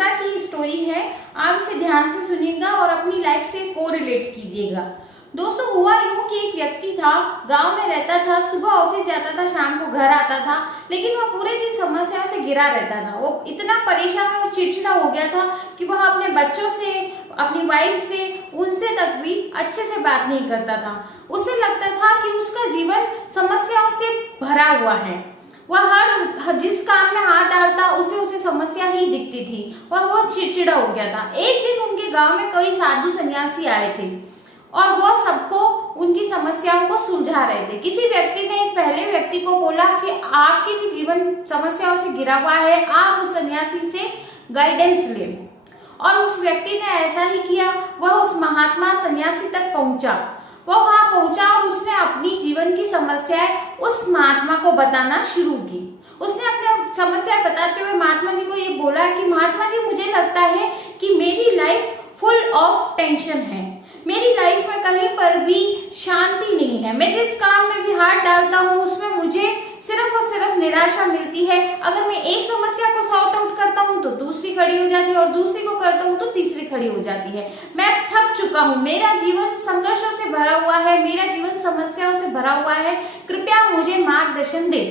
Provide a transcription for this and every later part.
मुद्रा की स्टोरी है। आप इसे ध्यान से सुनिएगा और अपनी लाइफ से कोरिलेट कीजिएगा। दोस्तों, हुआ यूं कि एक व्यक्ति था, गांव में रहता था, सुबह ऑफिस जाता था, शाम को घर आता था, लेकिन वह पूरे दिन समस्याओं से घिरा रहता था। वो इतना परेशान और चिड़चिड़ा हो गया था कि वह अपने बच्चों से, अपनी वाइफ से, उनसे तक भी अच्छे से बात नहीं करता था। उसे लगता था कि उसका जीवन समस्याओं से भरा हुआ है। वह हर जिस काम में हाथ डालता उसे समस्या ही दिखती थी और वह चिड़चिड़ा हो गया था। एक दिन उनके गांव में कई साधु सन्यासी आए थे और वह सबको उनकी समस्याओं को सुलझा रहे थे। किसी व्यक्ति ने इस पहले व्यक्ति को बोला कि आपके भी जीवन समस्याओं से घिरा हुआ है, आप उस सन्यासी से गाइडेंस लें। और उस व्यक्ति ने ऐसा ही किया। वह उस महात्मा सन्यासी तक पहुंचा। वह वहां पहुंचा और उसने अपनी जीवन की समस्याएं उस महात्मा को बताना शुरू की। उसने अपनी समस्याएं बताते हुए महात्मा जी को ये बोला कि महात्मा जी, मुझे लगता है कि मेरी लाइफ फुल ऑफ टेंशन है। मेरी लाइफ में कहीं पर भी शांति नहीं है। मैं जिस काम में भी हाथ डालता हूँ उसमें मुझे सिर्फ और सिर्फ निराशा मिलती है। अगर मैं एक समस्या को सॉर्ट आउट करता हूँ तो दूसरी खड़ी हो जाती है और दूसरी को करता हूँ तो तीसरी खड़ी हो जाती है। मैं थक चुका हूँ। मेरा जीवन संघर्षों से भरा हुआ है, मेरा जीवन समस्याओं से भरा हुआ है। कृपया मुझे मार्गदर्शन दे।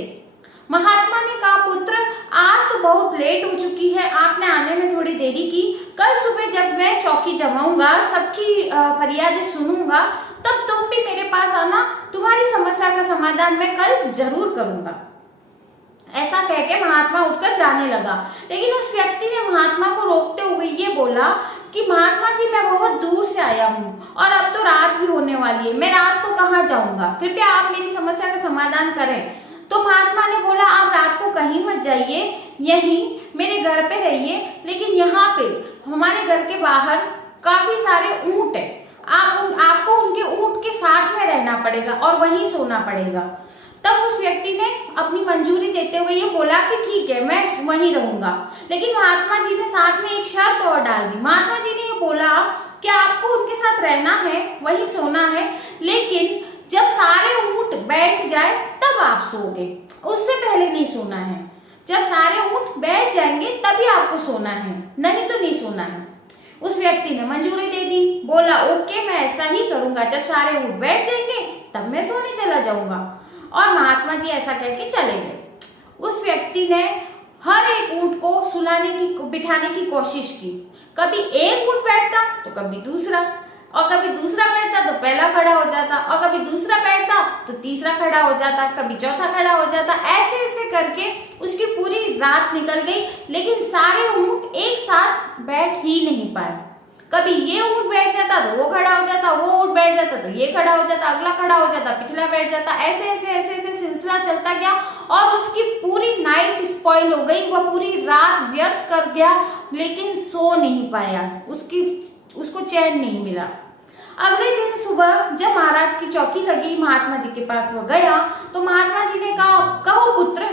महात्मा ने कहा, पुत्र, आज तो बहुत लेट हो चुकी है, आपने आने में थोड़ी देरी की। कल सुबह जब मैं चौकी जमाऊंगा, सबकी फरियादें सुनूंगा, तब तुम भी मेरे पास आना। तुम्हारी समस्या का समाधान मैं कल जरूर करूंगा। ऐसा कहकर महात्मा उठकर जाने लगा, लेकिन उस व्यक्ति ने महात्मा को रोकते हुए ये बोला कि महात्मा जी, मैं बहुत दूर से आया हूँ और अब तो रात भी होने वाली है। मैं रात को कहाँ जाऊंगा? कृपया आप मेरी समस्या का समाधान करें। तो महात्मा ने बोला, आप रात को कहीं मत जाइए, यहीं मेरे घर पे रहिए, लेकिन यहाँ पे हमारे घर के बाहर काफी सारे ऊंट है। आपको उनके ऊंट के साथ में रहना पड़ेगा और वहीं सोना पड़ेगा। तब उस व्यक्ति ने अपनी मंजूरी देते हुए ये बोला कि ठीक है, मैं वहीं रहूंगा। लेकिन महात्मा जी ने साथ में एक शर्त और डाल दी। महात्मा जी ने ये बोला कि आपको उनके साथ रहना है, वहीं सोना है, लेकिन जब सारे ऊंट बैठ जाए तब आप सोओगे, उससे पहले नहीं सोना है। जब सारे ऊंट बैठ जाएंगे तभी आपको सोना है, नहीं तो नहीं सोना है। उस व्यक्ति ने मंजूरी दे दी, बोला ओके, मैं ऐसा ही करूंगा। जब सारे ऊंट बैठ जाएंगे तब मैं सोने चला जाऊंगा। और महात्मा जी ऐसा कह के चले गए। उस व्यक्ति ने हर एक ऊंट को बिठाने की कोशिश की। कभी एक ऊंट बैठता तो कभी दूसरा, और कभी दूसरा बैठता तो पहला खड़ा हो जाता, और कभी दूसरा बैठता तो तीसरा खड़ा हो जाता, कभी चौथा खड़ा हो जाता। ऐसे ऐसे करके उसकी पूरी रात निकल गई, लेकिन सारे ऊंट एक साथ बैठ ही नहीं पाए। कभी ये ऊंट बैठ जाता तो वो खड़ा हो जाता, वो ऊंट बैठ जाता तो ये खड़ा हो जाता, अगला खड़ा हो जाता, पिछला बैठ जाता। ऐसे ऐसे ऐसे ऐसे सिलसिला चलता गया और उसकी पूरी नाइट स्पॉइल हो गई। वह पूरी रात व्यर्थ कर गया, लेकिन सो नहीं पाया, उसको चैन नहीं मिला। अगले दिन सुबह जब महाराज की चौकी लगी, महात्मा जी के पास वो गया तो महात्मा जी ने कहा, कहो पुत्र,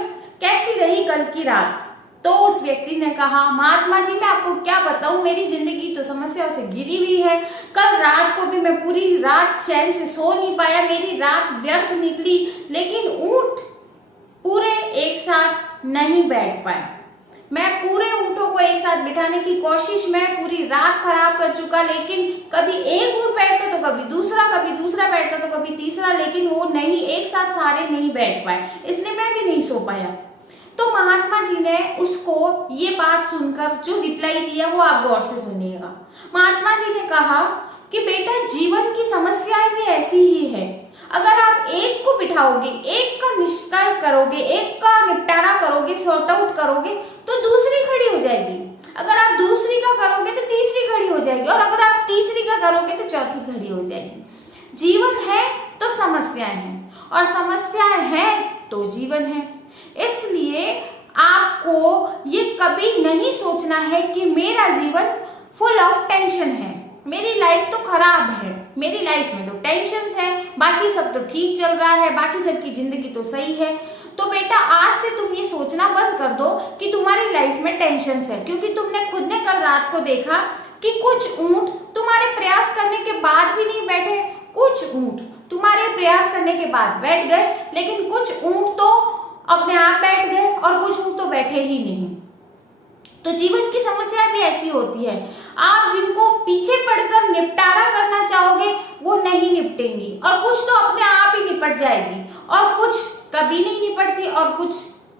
कैसी रही कल की रात? तो उस व्यक्ति ने कहा, महात्मा जी, मैं आपको क्या बताऊं, मेरी जिंदगी तो समस्याओं से घिरी हुई है। कल रात को भी मैं पूरी रात चैन से सो नहीं पाया, मेरी रात व्यर्थ निकली, लेकिन ऊंट पूरे एक साथ नहीं बैठ पाए। मैं पूरे ऊंटों को एक साथ बिठाने की कोशिश में पूरी रात खराब कर चुका, लेकिन कभी एक ऊंट बैठता तो कभी दूसरा बैठता तो कभी तीसरा, लेकिन वो नहीं, एक साथ सारे नहीं बैठ पाए, इसलिए मैं भी नहीं सो पाया। तो महात्मा जी ने उसको ये बात सुनकर जो रिप्लाई दिया वो आप गौर से सुनिएगा। महात्मा जी ने कहा कि बेटा, जीवन की समस्याएं भी ऐसी ही है। अगर आप एक को बिठाओगे, एक का निष्कर्ष करोगे, एक का निपटारा करोगे, सॉर्ट आउट करोगे, तो दूसरी खड़ी हो जाएगी। अगर आप दूसरी का करोगे तो तीसरी खड़ी हो जाएगी, और अगर आप तीसरी का करोगे तो चौथी खड़ी हो जाएगी। जीवन है तो समस्याएं हैं, और समस्याएं हैं तो जीवन है। इसलिए आपको ये कभी नहीं सोचना है कि मेरा जीवन फुल ऑफ टेंशन है, मेरी लाइफ तो खराब है, मेरी लाइफ में तो टेंशन है, बाकी सब तो ठीक चल रहा है, बाकी सबकी जिंदगी तो सही है। तो बेटा, आज से तुम ये सोचना बंद कर दो कि तुम्हारी लाइफ में टेंशन है, क्योंकि तुमने खुद ने कल रात को देखा कि कुछ ऊंट तुम्हारे प्रयास करने के बाद भी नहीं बैठे, कुछ ऊंट तुम्हारे प्रयास करने के बाद बैठ गए, लेकिन कुछ ऊंट तो अपने आप बैठ गए और कुछ ऊंट तो बैठे ही नहीं। तो जीवन की समस्याएं भी ऐसी होती है, आप जिनको पीछे पड़कर निपटारा करना चाहोगे वो नहीं निपटेंगी, और कुछ तो अपने आप ही निपट जाएगी, और कुछ कभी नहीं निपटती, और कुछ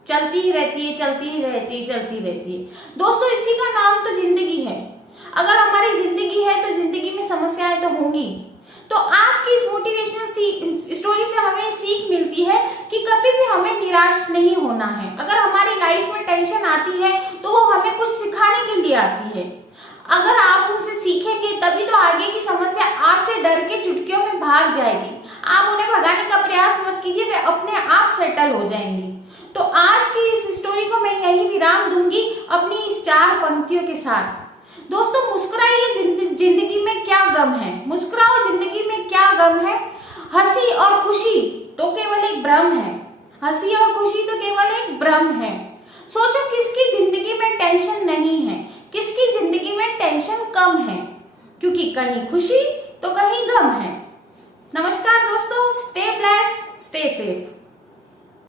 चलती ही रहती है, चलती ही रहती है, चलती रहती है। दोस्तों, इसी का नाम तो जिंदगी है। अगर हमारी जिंदगी है तो जिंदगी में समस्याएं तो होंगी। तो आज की इस मोटिवेशनल स्टोरी से हमें सीख मिलती है कि कभी भी हमें निराश नहीं होना है। अगर हमारी लाइफ में टेंशन आती है तो वो हमें कुछ सिखाने के लिए आती है। अगर आप उनसे सीखेंगे तभी तो आगे की समस्या आपसे डर के चुटकियों में भाग जाएगी। आप उन्हें भगाने का प्रयास मत कीजिए, वे अपने आप सेटल हो जाएंगी। तो आज की इस स्टोरी को मैं यही विराम दूंगी अपनी इस 4 पंक्तियों के साथ। दोस्तों, मुस्कुराइए, जिंदगी में क्या गम है, मुस्कुराओ, जिंदगी में क्या गम है। हंसी और खुशी तो केवल एक भ्रम है, हंसी और खुशी तो केवल एक भ्रम है। सोचो, किसकी जिंदगी में टेंशन नहीं है, किसकी जिंदगी में टेंशन कम है, क्योंकि कहीं खुशी तो कहीं गम है। नमस्कार दोस्तों, स्टे ब्लेस्ड, स्टे सेफ।